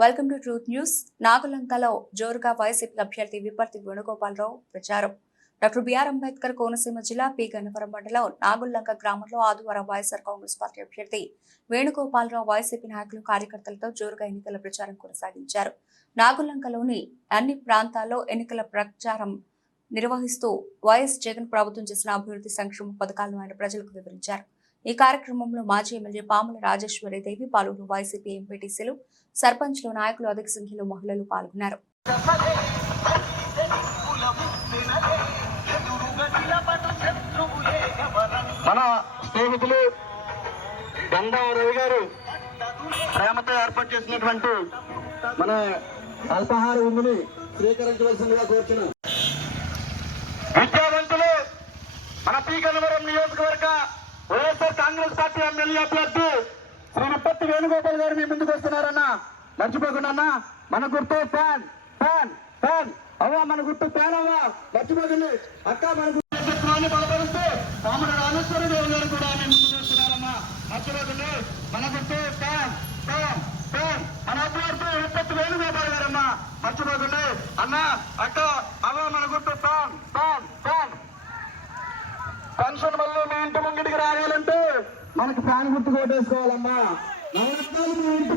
Welcome to truth news నాగులంకలో జోరుగా YCP అభ్యర్థి విపర్తి వేణుగోపాలరావు ప్రచారం. డాక్టర్ బిఆర్ అంబేద్కర్ కోనసీమ జిల్లా పి. గన్నవరం మండలం నాగుల్లంక గ్రామంలో ఆదివారం వైఎస్ఆర్ కాంగ్రెస్ పార్టీ అభ్యర్థి వేణుగోపాలరావు వైసీపీ నాయకులు కార్యకర్తలతో జోరుగా ఎన్నికల ప్రచారం కొనసాగించారు. నాగుల్లంకలోని అన్ని ప్రాంతాల్లో ఎన్నికల ప్రచారం నిర్వహిస్తూ వైఎస్ జగన్ ప్రభుత్వం చేసిన అభివృద్ధి సంక్షేమ పథకాలను ఆయన ప్రజలకు వివరించారు. ఈ కార్యక్రమంలో మాజీ ఎమ్మెల్యే పాముల రాజేశ్వరి దేవి పలువురు వైసీపీ ఎంపీటీసీలు సర్పంచ్లు నాయకులు అధిక సంఖ్యలో మహిళలు పాల్గొన్నారు. మన స్నేహితులు గంగా రవి గారు ప్రేమతో ఏర్పాటు చేసినటువంటి మన అల్పాహార విందుని స్వీకరించవలసిందిగా కోరుచున్నాం. విద్యావంతులు మన పీ కనవరం నియోజకవర్గ వైఎస్ఆర్ కాంగ్రెస్ పార్టీ ఎమ్మెల్యే అభ్యర్థి శ్రీ విపత్తి వేణుగోపాల్ గారు మీ ముందుకు వస్తున్నారన్న. మర్చిపోకుండా మన గుర్తు ఫ్యాన్ ఫ్యాన్ ఫ్యాన్. అవ్వా మన గుర్తు ఫ్యాన్ అవ్వా. మర్చిపోకండి. అక్క మన గుర్తు బలపరుస్తూ పాముల రామేశ్వర దేవి గారు కూడా మీ ముందుకు వస్తున్నారమ్మా మర్చిపోకండి. మన గుర్తు ఫ్యాన్ ఫ్యాన్ ఫ్యాన్. మన అభ్యర్థి విపత్తి వేణుగోపాల్ గారమ్మా మర్చిపోకండి. అన్న అక్క అవ్వ మన గుర్తు ఫ్యాన్ ఫ్యాన్. పెన్షన్ మళ్ళీ మీ ఇంటి ముంగిటికి రావాలంటే మనకి ఫ్యాన్ గుర్తు కొట్టేసుకోవాలమ్మా